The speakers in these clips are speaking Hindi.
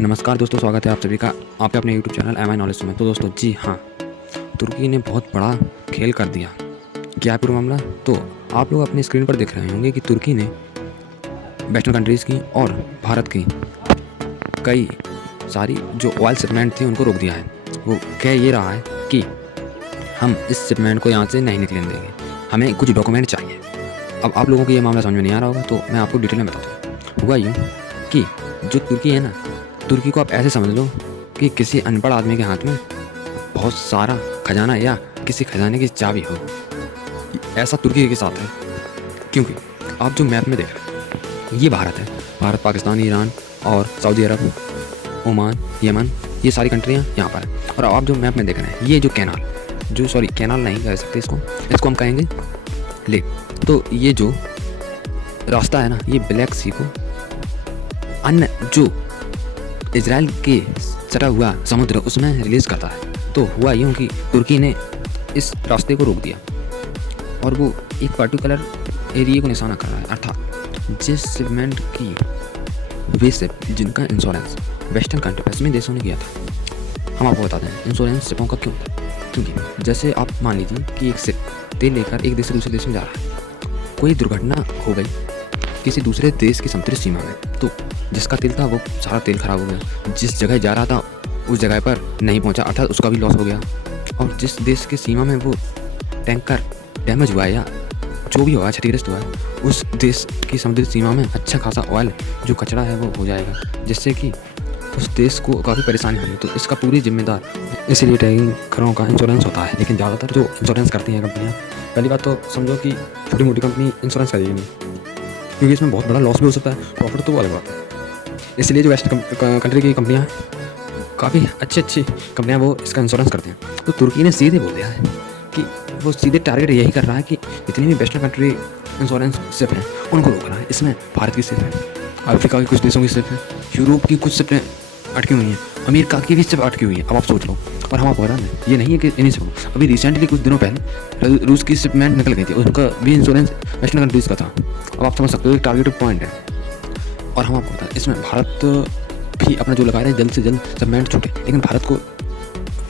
नमस्कार दोस्तों, स्वागत है आप सभी का आपके अपने यूट्यूब चैनल एम आई नॉलेज में। तो दोस्तों जी हाँ, तुर्की ने बहुत बड़ा खेल कर दिया। क्या है पूरा मामला? तो आप लोग अपनी स्क्रीन पर देख रहे होंगे कि तुर्की ने वेस्टर्न कंट्रीज़ की और भारत की कई सारी जो ऑयल शिपमेंट थी उनको रोक दिया है। वो कह ये रहा है कि हम इस शिपमेंट को यहाँ से नहीं निकलने देंगे, हमें कुछ डॉक्यूमेंट चाहिए। अब आप लोगों को ये मामला समझ में नहीं आ रहा होगा, तो मैं आपको डिटेल में बताता हूँ। हुआ यूँ कि जो तुर्की है ना, तुर्की को आप ऐसे समझ लो कि किसी अनपढ़ आदमी के हाथ में बहुत सारा खजाना या किसी खजाने की चाबी हो। ऐसा तुर्की के साथ है, क्योंकि आप जो मैप में देख रहे हैं ये भारत है। भारत, पाकिस्तान, ईरान और सऊदी अरब, ओमान, यमन, ये सारी कंट्रियाँ यहाँ पर हैं। और आप जो मैप में देख रहे हैं ये जो कैनाल नहीं कह सकते इसको हम कहेंगे लेक। तो ये जो रास्ता है ना, ये ब्लैक सी को अन्य जो इजराइल के सटा हुआ समुद्र उसमें रिलीज़ करता है। तो हुआ यूँ कि तुर्की ने इस रास्ते को रोक दिया और वो एक पर्टिकुलर एरिया को निशाना कर रहा है, अर्थात जिस शिपमेंट की वे शिप जिनका इंश्योरेंस वेस्टर्न कंट्री पश्चिमी देशों ने किया था। हम आपको बताते हैं इंश्योरेंस शिपों का क्यों था। क्योंकि जैसे आप मान लीजिए कि एक शिप तेल लेकर एक देश से दूसरे देश में जा रहा है, कोई दुर्घटना हो गई किसी दूसरे देश की समुद्री सीमा में, तो जिसका तेल था वो सारा तेल खराब हो गया, जिस जगह जा रहा था उस जगह पर नहीं पहुंचा, अर्थात उसका भी लॉस हो गया। और जिस देश की सीमा में वो टैंकर डैमेज हुआ है या जो भी हुआ क्षतिग्रस्त हुआ है, उस देश की समुद्री सीमा में अच्छा खासा ऑयल जो कचरा है वो हो जाएगा, जिससे कि उस देश को काफ़ी परेशानी होगी। तो इसका पूरी जिम्मेदार इसीलिए टैंकरों का इंश्योरेंस होता है। लेकिन ज़्यादातर जो इंश्योरेंस करती हैं कंपनियाँ, पहली बात तो समझो कि छोटी मोटी कंपनी इंश्योरेंस करेगी नहीं, क्योंकि इसमें बहुत बड़ा लॉस भी हो सकता है, प्रॉफिट तो वो अलग बात है। इसलिए जो वेस्ट कंट्री की कंपनियां हैं, काफ़ी अच्छी कंपनियां, वो इसका इंश्योरेंस करती हैं। तो तुर्की ने सीधे बोल दिया है कि वो सीधे टारगेट यही कर रहा है कि जितनी भी वेस्टर्न कंट्री इंश्योरेंस शिप हैं उनको रोक रहा है। इसमें भारत की शिप है, अफ्रीका के कुछ देशों की शिप है, यूरोप की कुछ शिपें अटकी हुई हैं, अमेरिका की भी शिप अटकी हुई है। अब आप सोच लो। और हम आपको बता दें, ये नहीं है कि इन्हीं शिपों, अभी रिसेंटली कुछ दिनों पहले रूस की शिपमेंट निकल गई थी, उनका भी इंश्योरेंस वेस्टर्न कंट्रीज़ का था। अब आप समझ सकते हो एक टारगेटेड पॉइंट है। और हम आपको बताएं इसमें भारत भी अपना जो लगा रहे हैं जल्द से जल्द शिपमेंट छूटे, लेकिन भारत को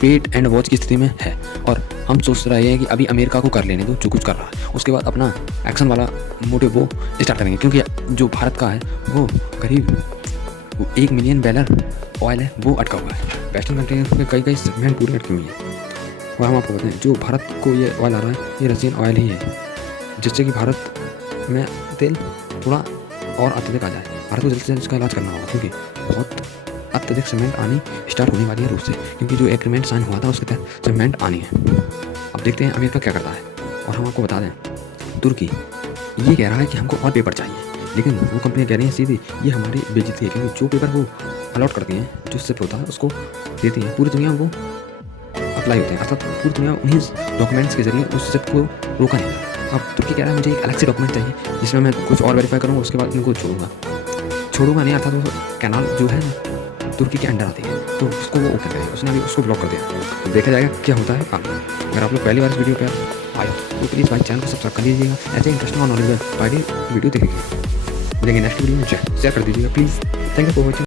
वेट एंड वॉच की स्थिति में है। और हम सोच रहे हैं कि अभी अमेरिका को कर लेने दो जो कुछ कर रहा है, उसके बाद अपना एक्शन वाला मोटिव वो स्टार्ट करेंगे। क्योंकि जो भारत का है वो करीब 1 मिलियन बैरल ऑयल है वो अटका हुआ है। वेस्टर्न कंट्री में कई शिपमेंट पूरी अटकी हुई है। और हम आपको बताएं जो भारत को ये ऑयल आ रहा है ये रशियन ऑयल ही है, जिससे कि भारत में तेल थोड़ा और अत्यधिक आ जाए। भारत को जल्द से जल्द इसका इलाज करना होगा, क्योंकि बहुत अत्यधिक सीमेंट आनी स्टार्ट होने वाली है रूस से, क्योंकि जो एग्रीमेंट साइन हुआ था उसके तहत सीमेंट आनी है। अब देखते हैं अमेरिका क्या करता है। और हम आपको बता दें तुर्की ये कह रहा है कि हमको और पेपर चाहिए, लेकिन वो कंपनियाँ कह रही हैं सीधी ये हमारी बेइज्जती है, क्योंकि जो पेपर वो अलॉट करती हैं, जो शिप होता है उसको देती हैं, पूरी दुनिया वो अप्लाई होते हैं, अर्थात पूरी दुनिया उन्हीं डॉक्यूमेंट्स के जरिए उस शिप को रोका नहीं जाता। अब तुर्की कह रहा है मुझे एक अलग से डॉक्यूमेंट चाहिए जिसमें मैं कुछ और वेरीफाई करूँगा, उसके बाद इनको छोड़ूंगा नहीं, अर्थात वो कैनाल जो है ना तुर्की के अंडर आती है, तो उसको वो ओपन करेगा। उसने अभी उसको ब्लॉक कर दिया, तो देखा जाएगा क्या होता है आगे। अगर आप लोग पहली बार इस वीडियो पर आए तो प्लीज़ भाई चैनल को सब्सक्राइब कर लीजिएगा, ऐसे इंटरेस्टिंग और नॉलेजेबल वीडियो देखेंगे। मिलेंगे नेक्स्ट वीडियो में, शेयर कर दीजिएगा please. Thank you for watching.